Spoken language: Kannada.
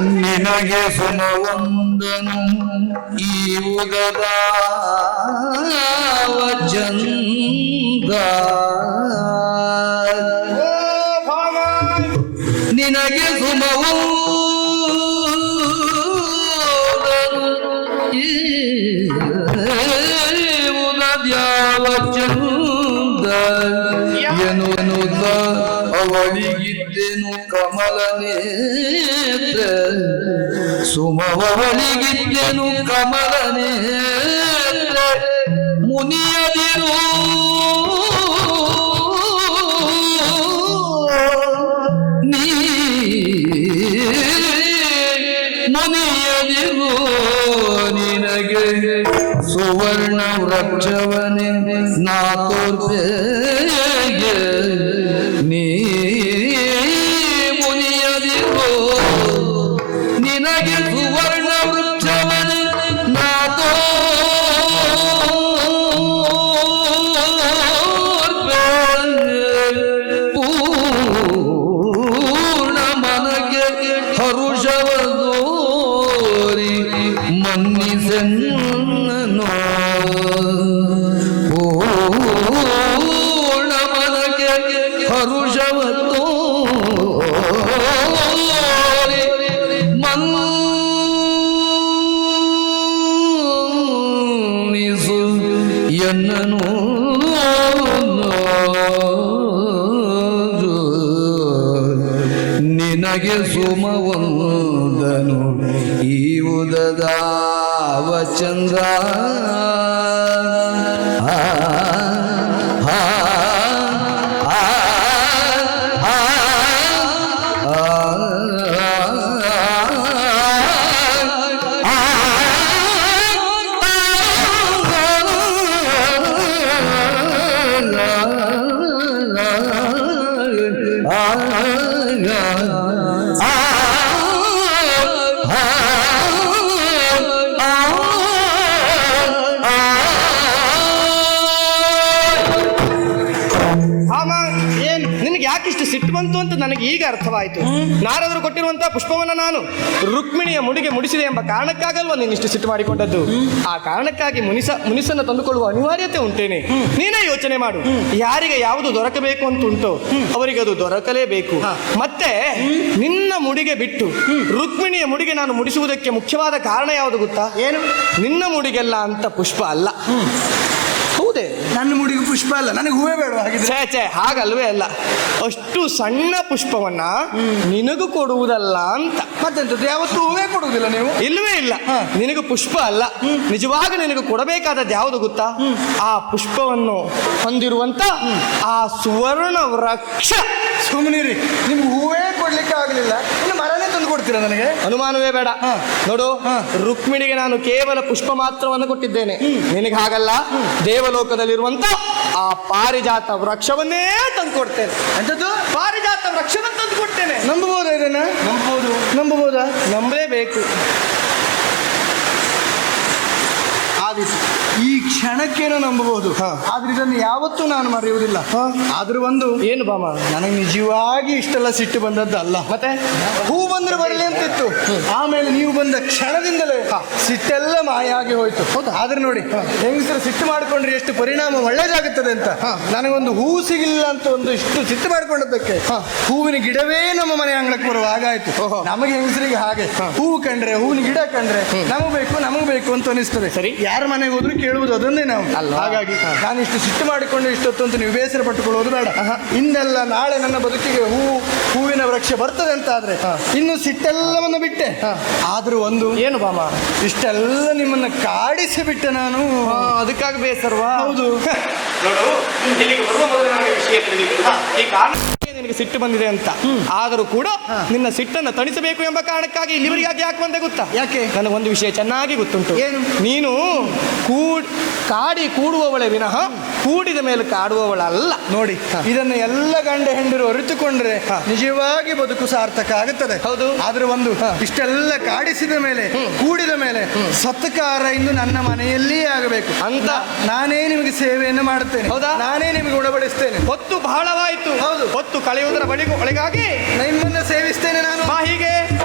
ನಿನಗೆ ಸುಮವಂದನು ಈ ಯುಗದ ಚಂದ ನಿನಗೆ ಸುಮವು ಕಮಲನೇ ಅವಳಿಗಿದ್ದೆನು ಕಮಲನೇತ್ರ ಸುಮವಳಿಗಿದ್ದೆನು ಕಮಲನೇ ಮುನಿಯದಿರು. ನೀ ನಿನಗೆ ಸುವರ್ಣ ವೃಕ್ಷವನೆ ನಾ ನಿನಗೆ ಸುವರ್ಣ ವೃಕ್ಷವನೆ ನಾ ತೋರ್ಪೆಗೆ ಪೂರ್ಣ ಮನಗೆ ಹರುಷವದೋರಿ ಮನ್ನಿಸೆನ್ನೋ ಎನ್ನನು ನಿನಗೆ ಸುಮವಂದನು. ಈ ಉದದಾವ ಚಂದ್ರ ಸಿಟ್ಟು ಬಂತು ಅಂತ ನನಗೆ ಈಗ ಅರ್ಥವಾಯಿತು. ನಾರದರು ಕೊಟ್ಟಿರುವಂತಹ ಪುಷ್ಪವನ್ನು ನಾನು ರುಕ್ಮಿಣಿಯ ಮುಡಿಗೆ ಮುಡಿಸಿದೆ ಎಂಬ ಕಾರಣಕ್ಕಾಗಲ್ವಾ ನೀನು ಇಷ್ಟು ಸಿಟ್ಟು ಮಾಡಿಕೊಂಡದ್ದು? ಆ ಕಾರಣಕ್ಕಾಗಿ ಮುನಿಸ ಮುನಿಸನ್ನು ತಂದುಕೊಳ್ಳುವ ಅನಿವಾರ್ಯತೆ ಉಂಟೇನೆ. ನೀನೇ ಯೋಚನೆ ಮಾಡು. ಯಾರಿಗೆ ಯಾವುದು ದೊರಕಬೇಕು ಅಂತ ಉಂಟೋ ಅವರಿಗೆ ಅದು ದೊರಕಲೇಬೇಕು. ಮತ್ತೆ ನಿನ್ನ ಮುಡಿಗೆ ಬಿಟ್ಟು ರುಕ್ಮಿಣಿಯ ಮುಡಿಗೆ ನಾನು ಮುಡಿಸುವುದಕ್ಕೆ ಮುಖ್ಯವಾದ ಕಾರಣ ಯಾವುದು ಗೊತ್ತಾ? ಏನು? ನಿನ್ನ ಮುಡಿಗೆಲ್ಲ ಅಂತ ಪುಷ್ಪ ಅಲ್ಲ. ನನ್ನ ಮುಡಿಗೆ ಪುಷ್ಪ ಅಲ್ಲ ನನಗೆ ಹೂವೇ ಬೇಡ ಹಾಗಿದ್ರೆ? ಛೇ ಛೇ ಹಾಗಲ್ವೇ ಅಲ್ಲ. ಅಷ್ಟು ಸಣ್ಣ ಪುಷ್ಪವನ್ನ ನಿನಗೂ ಕೊಡುವುದಲ್ಲ ಅಂತ. ಮತ್ತೆಂತ ಯಾವತ್ತೂ ಹೂವೇ ಕೊಡುವುದಿಲ್ಲ ನೀವು? ಇಲ್ಲವೇ ಇಲ್ಲ. ನಿನಗೆ ಪುಷ್ಪ ಅಲ್ಲ. ನಿಜವಾಗ ನಿನಗೆ ಕೊಡಬೇಕಾದದ್ದು ಯಾವುದು ಗೊತ್ತಾ? ಆ ಪುಷ್ಪವನ್ನು ಹೊಂದಿರುವಂತ ಆ ಸುವರ್ಣ ವೃಕ್ಷ ಸುಮ್ಮನಿರಿ ನಿಮ್ಗೆ ಹೂವೇ ಕೊಡ್ಲಿಕ್ಕೆ ಆಗ್ಲಿಲ್ಲ. ಕೊಡ್ತೀರಾ ನನಗೆ. ಅನುಮಾನವೇ ಬೇಡ. ನೋಡು. ರುಕ್ಮಿಣಿಗೆ ನಾನು ಕೇವಲ ಪುಷ್ಪ ಮಾತ್ರವನ್ನು ಕೊಟ್ಟಿದ್ದೇನೆ ನಿನಗೆ ಹಾಗಲ್ಲ ದೇವಲೋಕದಲ್ಲಿರುವಂತ ಆ ಪಾರಿಜಾತ ವೃಕ್ಷವನ್ನೇ ತಂದು ಕೊಡ್ತೇನೆ ಅಂತದ್ದು ಪಾರಿಜಾತ ವೃಕ್ಷವನ್ನು ತಂದು ಕೊಡ್ತೇನೆ ನಂಬಬಹುದಾ ಇದನ್ನ? ನಂಬಬಹುದು ನಂಬಬಹುದಾ ನಂಬಲೇಬೇಕು. ಈ ಕ್ಷಣಕ್ಕೇನೋ ನಂಬಬಹುದು. ಆದ್ರೆ ಇದನ್ನು ಯಾವತ್ತೂ ನಾನು ಮರೆಯುವುದಿಲ್ಲ. ಆದ್ರೂ ಒಂದು ಏನು ಬಾಮ? ನನಗೆ ನಿಜವಾಗಿ ಇಷ್ಟೆಲ್ಲ ಸಿಟ್ಟು ಬಂದದ್ದು ಅಲ್ಲ ಮತ್ತೆ? ಹೂ ಬಂದ್ರೆ ಬರಲಿ ಅಂತಿತ್ತು. ನೀವು ಬಂದ ಕ್ಷಣದಿಂದಲೇ ಸಿಟ್ಟೆಲ್ಲ ಮಾಯಾಗಿ ಹೋಯಿತು. ಹೋಯ್ತು ಆದ್ರೆ ನೋಡಿ ಹೆಂಗಸರು ಸಿಟ್ಟು ಮಾಡ್ಕೊಂಡ್ರೆ ಎಷ್ಟು ಪರಿಣಾಮ ಒಳ್ಳೇದಾಗುತ್ತದೆ ಅಂತ. ನನಗೊಂದು ಹೂ ಸಿಗಿಲ್ಲ ಅಂತ ಒಂದು ಇಷ್ಟು ಸಿಟ್ಟು ಮಾಡ್ಕೊಂಡದಕ್ಕೆ ಹೂವಿನ ಗಿಡವೇ ನಮ್ಮ ಮನೆ ಅಂಗಳಕ್ಕೆ ಬರುವ ಹಾಗಾಯ್ತು. ನಮಗೆ ಹೆಂಗಸರಿಗೆ ಹಾಗೆ. ಹೂವು ಕಂಡ್ರೆ ಹೂವಿನ ಗಿಡ ಕಂಡ್ರೆ ನಮಗ್ ಬೇಕು ನಮಗ್ ಬೇಕು ಅಂತ ಅನಿಸ್ತದೆ. ಸರಿ. ಯಾರ ಮನೆಗೆ ಹೋದ್ರು ಕೇಳುವುದು ಅದನ್ನೇ ನಾವು. ಹಾಗಾಗಿ ನಾನು ಇಷ್ಟು ಸಿಟ್ಟು ಮಾಡಿಕೊಂಡು ಇಷ್ಟೊತ್ತು ಅಂತ ನೀವು ಬೇಸರ ಪಟ್ಟುಕೊಳ್ಳೋದು ಬೇಡ. ಇನ್ನೆಲ್ಲ ನಾಳೆ ನನ್ನ ಬದುಕಿಗೆ ಹೂ ಹೂವಿನ ವೃಕ್ಷ ಬರ್ತದೆ ಅಂತ ಆದ್ರೆ ಇನ್ನು ಸಿಟ್ಟೆಲ್ಲವನ್ನು ಬಿಟ್ಟೆ. ಆದ್ರೂ ಒಂದು? ಏನು ಬಾಮ? ಇಷ್ಟೆಲ್ಲ ನಿಮ್ಮನ್ನ ಕಾಡಿಸಿ ಬಿಟ್ಟೆ ನಾನು. ಅದಕ್ಕಾಗಿ ಬೇಸರ್ವಾ? ಹೌದು. ನೋಡು ಇಲ್ಲಿಗೆ ಬರುವ ಮೊದಲು ವಿಷಯ ತಿಳಿದಿತ್ತು ಈ ಕಾರಣಕ್ಕೆ ನಿನಗೆ ಸಿಟ್ಟು ಬಂದಿದೆ ಅಂತ. ಆದರೂ ಕೂಡ ನಿನ್ನ ಸಿಟ್ಟನ್ನು ತಣಿಸಬೇಕು ಎಂಬ ಕಾರಣಕ್ಕಾಗಿ ಇಲ್ಲಿವರೆಗಾಗಿ ಯಾಕೆ ಬಂದೆ ಗೊತ್ತಾ? ಯಾಕೆ? ನನಗೊಂದು ವಿಷಯ ಚೆನ್ನಾಗಿ ಗೊತ್ತುಂಟು. ಏನು? ನೀನು ಕೂಡ್ ಕಾಡಿ ಕೂಡುವವಳೆ ವಿನಃ ಕೂಡಿದ ಮೇಲೆ ಕಾಡುವವಳಲ್ಲ. ನೋಡಿ ಇದನ್ನು ಎಲ್ಲ ಗಂಡ ಹೆಂಡಿರು ಅರಿತುಕೊಂಡ್ರೆ ನಿಜವಾಗಿ ಬದುಕು ಸಾರ್ಥಕ ಆಗುತ್ತದೆ. ಹೌದು. ಆದ್ರೆ ಒಂದು ಇಷ್ಟೆಲ್ಲ ಕಾಡಿಸಿದ ಮೇಲೆ ಕೂಡಿದ ಮೇಲೆ ಸತ್ಕಾರ ಇಂದು ನನ್ನ ಮನೆಯಲ್ಲಿಯೇ ಆಗಬೇಕು. ಅಂತ? ನಾನೇ ನಿಮಗೆ ಸೇವೆಯನ್ನು ಮಾಡುತ್ತೇನೆ. ಹೌದಾ? ನಾನೇ ನಿಮಗೆ ಉಣಬಡಿಸ್ತೇನೆ. ಹೊತ್ತು ಬಹಳವಾಯಿತು. ಹೌದು. ಹೊತ್ತು ಕಳೆಯುವುದರ ಬಳಿಗೂ ಒಳಗಾಗಿ ನಿಮ್ಮನ್ನ ಸೇವಿಸ್ತೇನೆ ನಾನು. ಹೀಗೆ.